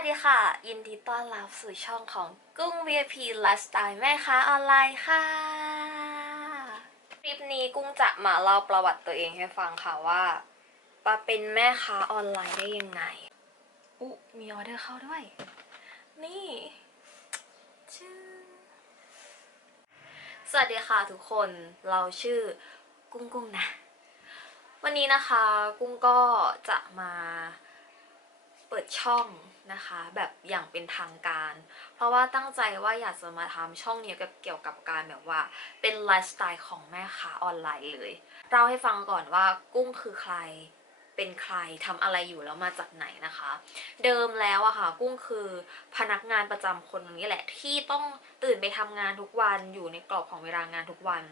วัสดีค่ะ ยินดีต้อนรับสู่ช่องของกุ้ง VIP Lifestyle แม่ค้าออนไลน์ค่ะ คลิปนี้กุ้งจะมาเล่าประวัติตัวเองให้ฟังค่ะว่ามาเป็นแม่ค้าออนไลน์ได้ยังไง อุ๊มีออเดอร์เข้าด้วย นี่ชื่อสวัสดีค่ะทุกคนเราชื่อกุ้งกุ้งนะ วันนี้นะคะกุ้งก็จะมา เปิดช่องนะคะ แบบอย่างเป็นทางการ เพราะว่าตั้งใจว่าอยากจะมาทำช่องนี้เกี่ยวกับการแบบว่า เป็นไลฟ์สไตล์ของแม่ค้าออนไลน์เลยเล่าให้ฟังก่อนว่ากุ้งคือใครเป็นใครทำอะไรอยู่แล้วมาจากไหนนะคะ เดิมแล้วอะค่ะ กุ้งคือพนักงานประจำคนนี้แหละ ที่ต้องตื่นไปทำงานทุกวันอยู่ในกรอบของเวลางานทุกวัน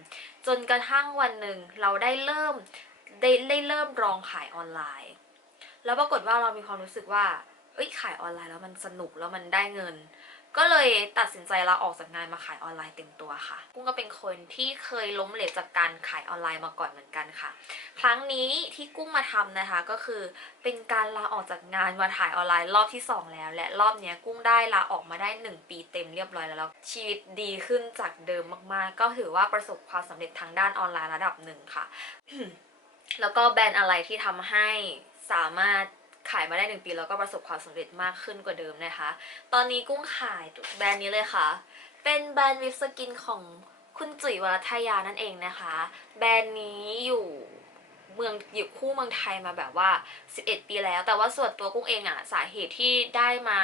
จนกระทั่งวันหนึ่งเราได้เริ่มได้ได้เริ่มลองขายออนไลน์ แล้วปรากฏว่าเรามีความรู้สึกว่า เอ้ยขายออนไลน์แล้วมันสนุกแล้วมันได้เงิน ก็เลยตัดสินใจลาออกจากงานมาขายออนไลน์เต็มตัวค่ะ กุ้งก็เป็นคนที่เคยล้มเหลวจากการขายออนไลน์มาก่อนเหมือนกันค่ะ ครั้งนี้ที่กุ้งมาทำนะคะก็คือเป็นการลาออกจากงานมาถ่ายออนไลน์รอบที่ 2 แล้ว และรอบนี้กุ้งได้ลาออกมาได้ 1 ปีเต็มเรียบร้อยแล้ว ชีวิตดีขึ้นจากเดิมมากๆ ก็ถือว่าประสบความสำเร็จทางด้านออนไลน์ระดับหนึ่งค่ะแล้วก็แบรนด์อะไรที่ทำให้ สามารถขายมาได้หนึ่งปีแล้วก็ประสบความสำเร็จมากขึ้นกว่าเดิมนะคะ ตอนนี้กุ้งขายแบรนด์นี้เลยค่ะ เป็นแบรนด์วิปสกินของคุณจุ๋ยวรัทยานั่นเองนะคะ แบรนด์นี้อยู่เมืองอยู่คู่เมืองไทยมาแบบว่า 11 ปีแล้ว แต่ว่าส่วนตัวกุ้งเองอะสาเหตุที่ได้มา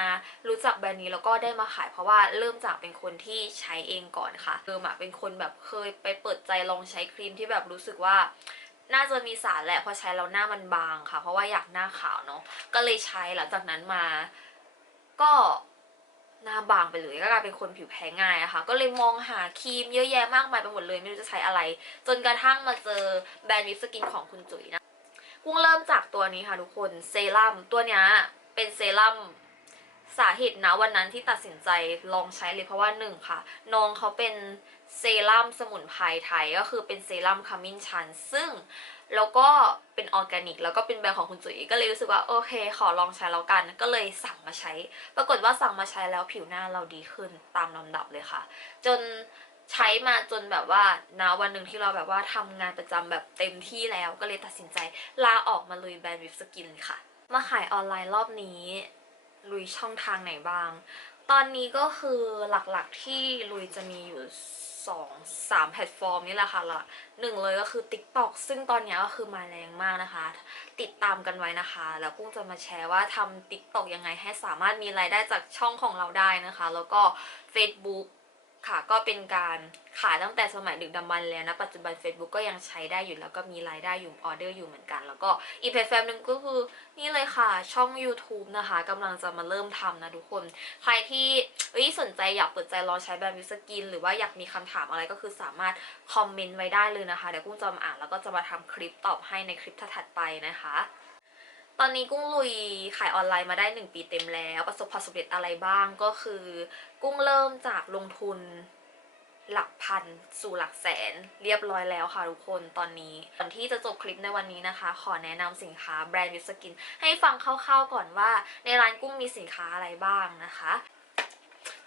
รู้จักแบรนด์นี้แล้วก็ได้มาขายเพราะว่าเริ่มจากเป็นคนที่ใช้เองก่อนค่ะเดิมอะเป็นคนแบบเคยไปเปิดใจลองใช้ครีมที่แบบรู้สึกว่า น่าจะมีสารแหละพราะใช้แล้วหน้ามันบางค่ะ เพราะว่าอยากหน้าขาวเนาะก็เลยใช้หลังจากนั้นมา ก็หน้าบางไปเลยก็กลายเป็นคนผิวแพ้ง่ายอะค่ะก็เลยมองหาครีมเยอะแยะมากมายไปหมดเลย ไม่รู้จะใช้อะไร จนกระทั่งมาเจอแบรนด์วิปสกินของคุณจุ๋ยนะกุ้งเริ่มจากตัวนี้ค่ะทุกคนเซรั่มตัวเนี้ยเป็นเซรั่ม สาเหตุนะวันนั้นที่ตัดสินใจลองใช้เลยเพราะว่าหนึ่งค่ะ น้องเขาเป็นเซรั่มสมุนไพรไทยก็คือเป็นเซรั่มขมิ้นชัน ซึ่งแล้วก็เป็นออร์แกนิก แล้วก็เป็นแบรนด์ของคุณจุ๋ยก็เลยรู้สึกว่าโอเค ขอลองใช้แล้วกัน ก็เลยสั่งมาใช้ ปรากฏว่าสั่งมาใช้แล้วผิวหน้าเราดีขึ้นตามลำดับเลยค่ะ จนใช้มาจนแบบว่านะวันหนึ่งที่เราแบบว่าทำงานประจำแบบเต็มที่แล้วก็เลยตัดสินใจลาออกมาลุยแบรนด์วิปสกินค่ะ มาขายออนไลน์รอบนี้ ลุยช่องทางไหนบ้าง ตอนนี้ก็คือหลักๆที่ลุยจะมีอยู่สองสามแพลตฟอร์มนี่แหละค่ะหลักหนึ่งเลยก็คือ TikTok ซึ่งตอนนี้ก็คือมาแรงมากนะคะ ติดตามกันไว้นะคะ แล้วกุ้งจะมาแชร์ว่าทำ TikTok ยังไงให้สามารถมีรายได้จากช่องของเราได้นะคะ แล้วก็ Facebook ค่ะ ก็เป็นการขายตั้งแต่สมัยดึกดำบรรพ์แล้วนะปัจจุบัน Facebook ก็ยังใช้ได้อยู่แล้วก็มีรายได้อยู่ออเดอร์อยู่เหมือนกัน แล้วก็อีกแพลตฟอร์มหนึ่งก็คือนี่เลยค่ะช่อง YouTube นะคะกำลังจะมาเริ่มทำนะทุกคน ใครที่เอ้ยสนใจอยากเปิดใจลองใช้แบรนด์วิสกิน หรือว่าอยากมีคำถามอะไรก็คือสามารถคอมเมนต์ไว้ได้เลยนะคะเดี๋ยวกุ้งจะมาอ่านแล้วก็จะมาทำคลิปตอบให้ในคลิปถัดไปนะคะ ตอนนี้กุ้งลุยขายออนไลน์มาได้ 1 ปีเต็มแล้ว ประสบความสำเร็จอะไรบ้างก็คือ กุ้งเริ่มจากลงทุนหลักพันสู่หลักแสนเรียบร้อยแล้วค่ะทุกคนตอนนี้ก่อนที่จะจบคลิปในวันนี้นะคะ ขอแนะนำสินค้าแบรนด์วิสกิน ให้ฟังคร่าวๆก่อนว่า ในร้านกุ้งมีสินค้าอะไรบ้างนะคะ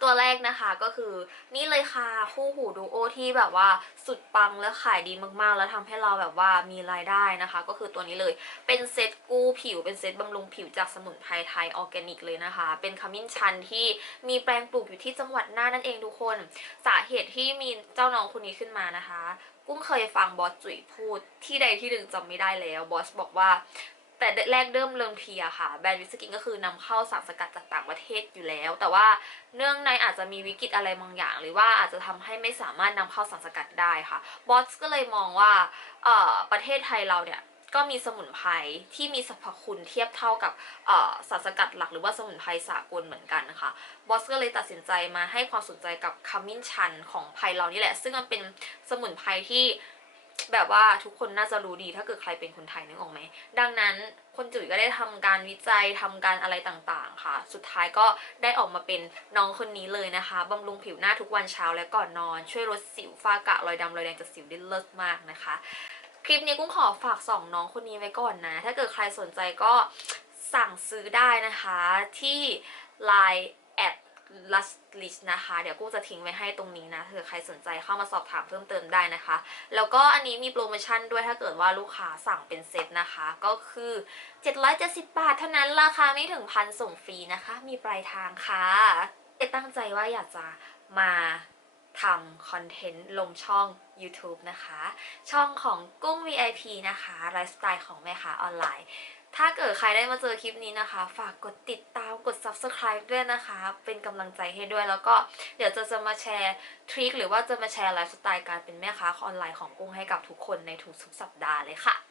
ตัวแรกนะคะก็คือนี่เลยค่ะคู่หูดูโอที่แบบว่าสุดปังและขายดีมากๆ แล้วทำให้เราแบบว่ามีรายได้นะคะ ก็คือตัวนี้เลยเป็นเซตกู้ผิวเป็นเซตบำรุงผิวจากสมุนไพรไทยออร์แกนิกเลยนะคะ เป็นขมิ้นชันที่มีแปลงปลูกอยู่ที่จังหวัดน่านนั่นเองทุกคน สาเหตุที่มีเจ้าน้องคนนี้ขึ้นมานะคะกุ้งเคยฟังบอสจุ๋ยพูดที่ใดที่หนึ่งจำไม่ได้แล้วบอสบอกว่า แต่แรกเริ่มเริ่มทีอะค่ะ แบรนด์วิสกินก็คือนำเข้าสารสกัดจากต่างประเทศอยู่แล้ว แต่ว่าเนื่องในอาจจะมีวิกฤตอะไรบางอย่าง หรือว่าอาจจะทำให้ไม่สามารถนำเข้าสารสกัดได้ค่ะบอสก็เลยมองว่าเอ่อประเทศไทยเราเนี่ยก็มีสมุนไพรที่มีสรรพคุณเทียบเท่ากับเอ่อสารสกัดหลักหรือว่าสมุนไพรสากลเหมือนกันนะคะบอสก็เลยตัดสินใจมาให้ความสนใจกับขมิ้นชันของไพรเรานี่แหละ ซึ่งมันเป็นสมุนไพรที่ แบบว่าทุกคนน่าจะรู้ดีถ้าเกิดใครเป็นคนไทยนึกออกไหม ดังนั้นคนจุ๋ยก็ได้ทำการวิจัยทำการอะไรต่างๆ ค่ะ สุดท้ายก็ได้ออกมาเป็นน้องคนนี้เลยนะคะบำรุงผิวหน้าทุกวันเช้าและก่อนนอน ช่วยลดสิวฝ้ากระรอยดำรอยแดงจากสิวได้เลิศมากนะคะ คลิปนี้กุ้งขอฝากสองน้องคนนี้ไว้ก่อนนะ ถ้าเกิดใครสนใจก็สั่งซื้อได้นะคะที่ Line ลัสลิชนะคะ เดี๋ยวกุ้งจะทิ้งไว้ให้ตรงนี้นะเผื่อใครสนใจเข้ามาสอบถามเพิ่มเติมได้นะคะ แล้วก็อันนี้มีโปรโมชั่นด้วยถ้าเกิดว่าลูกค้าสั่งเป็นเซตนะคะ ก็คือ 770 บาทเท่านั้นราคาไม่ถึงพันส่งฟรีนะคะ มีปลายทางค่ะเอตั้งใจว่าอยากจะมาทำคอนเทนต์ลงช่อง YouTube นะคะ ช่องของกุ้ง VIP นะคะไลฟ์สไตล์ของแม่ค้าออนไลน์ ถ้าเกิดใครได้มาเจอคลิปนี้นะคะ ฝากกดติดตามกด subscribe ด้วยนะคะ เป็นกำลังใจให้ด้วย แล้วก็เดี๋ยวจะจะมาแชร์ทริคหรือว่าจะมาแชร์ไลฟ์สไตล์การเป็นแม่ค้าออนไลน์ของกุ้งให้กับทุกคนในทุกๆสัปดาห์เลยค่ะ